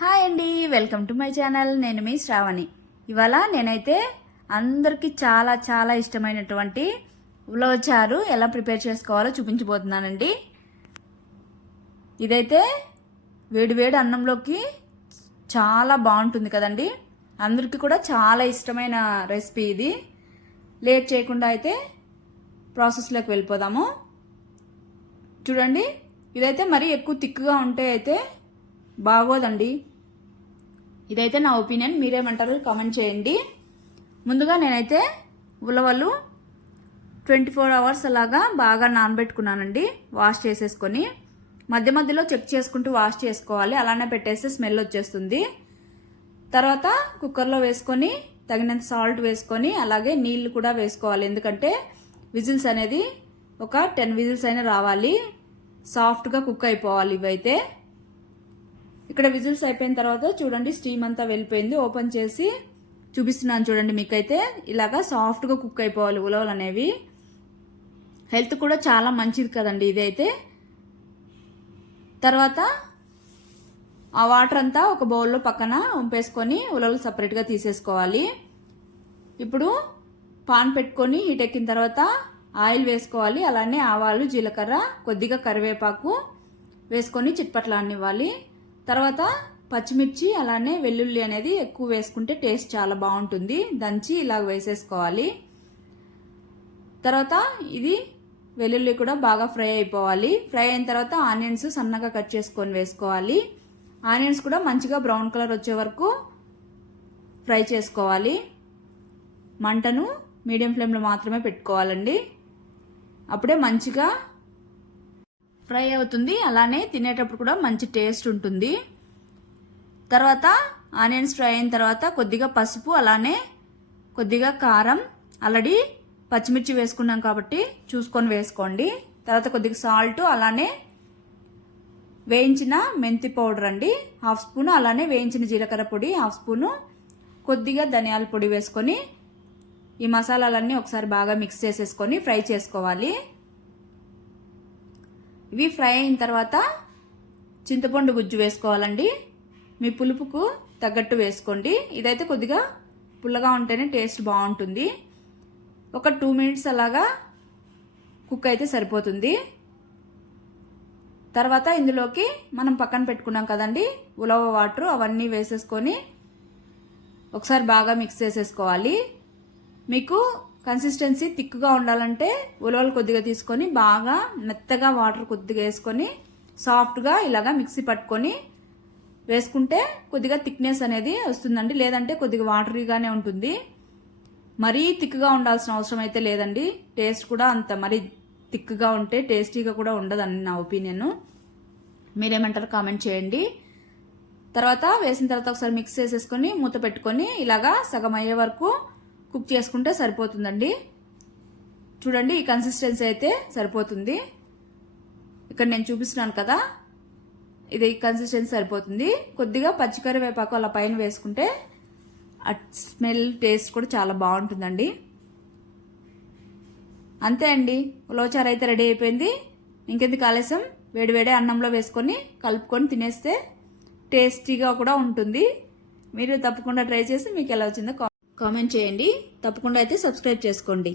Hi అండి welcome to my channel. నేను మీ శ్రావణి. ఇవాళ నేనైతే అందరికీ చాలా చాలా ఇష్టమైనటువంటి ఉలవచారు ఎలా ప్రిపేర్ చేసుకోవాలో చూపించబోతున్నానండి. ఇదైతే వేడివేడి అన్నంలోకి చాలా బాగుంటుంది కదండి. అందరికీ కూడా చాలా ఇష్టమైన రెసిపీ ఇది. లేట్ చేయకుండా అయితే ప్రాసెస్లోకి వెళ్ళిపోదాము. చూడండి ఇదైతే మరీ ఎక్కువ తిక్కుగా ఉంటే అయితే బాగోదండి. ఇదైతే నా ఒపీనియన్ మీరేమంటారు? కామెంట్ చేయండి. ముందుగా నేనైతే ఉలవలు ట్వంటీ ఫోర్ అవర్స్ అలాగా బాగా నానబెట్టుకున్నానండి వాష్ చేసేసుకొని. మధ్య మధ్యలో చెక్ చేసుకుంటూ వాష్ చేసుకోవాలి అలానే పెట్టేస్తే స్మెల్ వచ్చేస్తుంది. తర్వాత కుక్కర్లో వేసుకొని తగినంత సాల్ట్ వేసుకొని అలాగే నీళ్ళు కూడా వేసుకోవాలి. ఎందుకంటే విజిల్స్ అనేది ఒక టెన్ విజిల్స్ అయినా రావాలి. సాఫ్ట్గా కుక్ అయిపోవాలి ఇవైతే. ఇక్కడ విజిల్స్ అయిపోయిన తర్వాత చూడండి స్టీమ్ అంతా వెళ్ళిపోయింది. ఓపెన్ చేసి చూపిస్తున్నాను చూడండి మీకైతే. ఇలాగా సాఫ్ట్గా కుక్ అయిపోవాలి ఉలవలు అనేవి. హెల్త్ కూడా చాలా మంచిది కదండి ఇదైతే. తర్వాత ఆ వాటర్ అంతా ఒక బౌల్లో పక్కన ఉంపేసుకొని ఉలవలు సపరేట్గా తీసేసుకోవాలి. ఇప్పుడు పాన్ పెట్టుకొని హీట్ ఎక్కిన తర్వాత ఆయిల్ వేసుకోవాలి. అలానే ఆవాలు జీలకర్ర కొద్దిగా కరివేపాకు వేసుకొని చిట్పట్లాడినివ్వాలి. తర్వాత పచ్చిమిర్చి అలానే వెల్లుల్లి అనేది ఎక్కువ వేసుకుంటే టేస్ట్ చాలా బాగుంటుంది. దంచి ఇలా వేసేసుకోవాలి. తర్వాత ఇది వెల్లుల్లి కూడా బాగా ఫ్రై అయిపోవాలి. ఫ్రై అయిన తర్వాత ఆనియన్స్ సన్నగా కట్ చేసుకొని వేసుకోవాలి. ఆనియన్స్ కూడా మంచిగా బ్రౌన్ కలర్ వచ్చే వరకు ఫ్రై చేసుకోవాలి. మంటను మీడియం ఫ్లేమ్లో మాత్రమే పెట్టుకోవాలండి. అప్పుడే మంచిగా ఫ్రై అవుతుంది. అలానే తినేటప్పుడు కూడా మంచి టేస్ట్ ఉంటుంది. తర్వాత ఆనియన్స్ ఫ్రై అయిన తర్వాత కొద్దిగా పసుపు అలానే కొద్దిగా కారం అలడి పచ్చిమిర్చి వేసుకున్నాం కాబట్టి చూసుకొని వేసుకోండి. తర్వాత కొద్దిగా సాల్ట్ అలానే వేయించిన మెంతి పౌడర్ అండి. హాఫ్ స్పూన్ అలానే వేయించిన జీలకర్ర పొడి హాఫ్ స్పూను కొద్దిగా ధనియాల పొడి వేసుకొని ఈ మసాలాలన్నీ ఒకసారి బాగా మిక్స్ చేసేసుకొని ఫ్రై చేసుకోవాలి. ఇవి ఫ్రై అయిన తర్వాత చింతపండు గుజ్జు వేసుకోవాలండి. మీ పులుపుకు తగ్గట్టు వేసుకోండి. ఇదైతే కొద్దిగా పుల్లగా ఉంటేనే టేస్ట్ బాగుంటుంది. ఒక టూ మినిట్స్ అలాగా కుక్ అయితే సరిపోతుంది. తర్వాత ఇందులోకి మనం పక్కన పెట్టుకున్నాం కదండి ఉలవ వాటర్ అవన్నీ వేసేసుకొని ఒకసారి బాగా మిక్స్ చేసేసుకోవాలి. మీకు కన్సిస్టెన్సీ థిక్గా ఉండాలంటే ఉలవలు కొద్దిగా తీసుకొని బాగా మెత్తగా వాటర్ కొద్దిగా వేసుకొని సాఫ్ట్గా ఇలాగా మిక్సీ పట్టుకొని వేసుకుంటే కొద్దిగా థిక్నెస్ అనేది వస్తుందండి. లేదంటే కొద్దిగా వాటరీగానే ఉంటుంది. మరీ థిక్గా ఉండాల్సిన అవసరం అయితే లేదండి. టేస్ట్ కూడా అంత మరీ థిక్గా ఉంటే టేస్టీగా కూడా ఉండదని నా ఒపీనియన్ మీరేమంటారు కామెంట్ చేయండి. తర్వాత వేసిన తర్వాత ఒకసారి మిక్స్ చేసేసుకొని మూత పెట్టుకొని ఇలాగా సగం అయ్యే వరకు కుక్ చేసుకుంటే సరిపోతుందండి. చూడండి ఈ కన్సిస్టెన్సీ అయితే సరిపోతుంది. ఇక్కడ నేను చూపిస్తున్నాను కదా ఇది కన్సిస్టెన్సీ సరిపోతుంది. కొద్దిగా పచ్చికరివేపాకు అలా పైన వేసుకుంటే ఆ స్మెల్ టేస్ట్ కూడా చాలా బాగుంటుందండి. అంతే అండి ఉలవచారు అయితే రెడీ అయిపోయింది. ఇంకెందుకు ఆలస్యం? వేడివేడి అన్నంలో వేసుకొని కలుపుకొని తినేస్తే టేస్టీగా కూడా ఉంటుంది. మీరు తప్పకుండా ట్రై చేసి మీకు ఎలా వచ్చిందో కామెంట్ చేయండి. తప్పకుండా అయితే సబ్స్క్రైబ్ చేసుకోండి.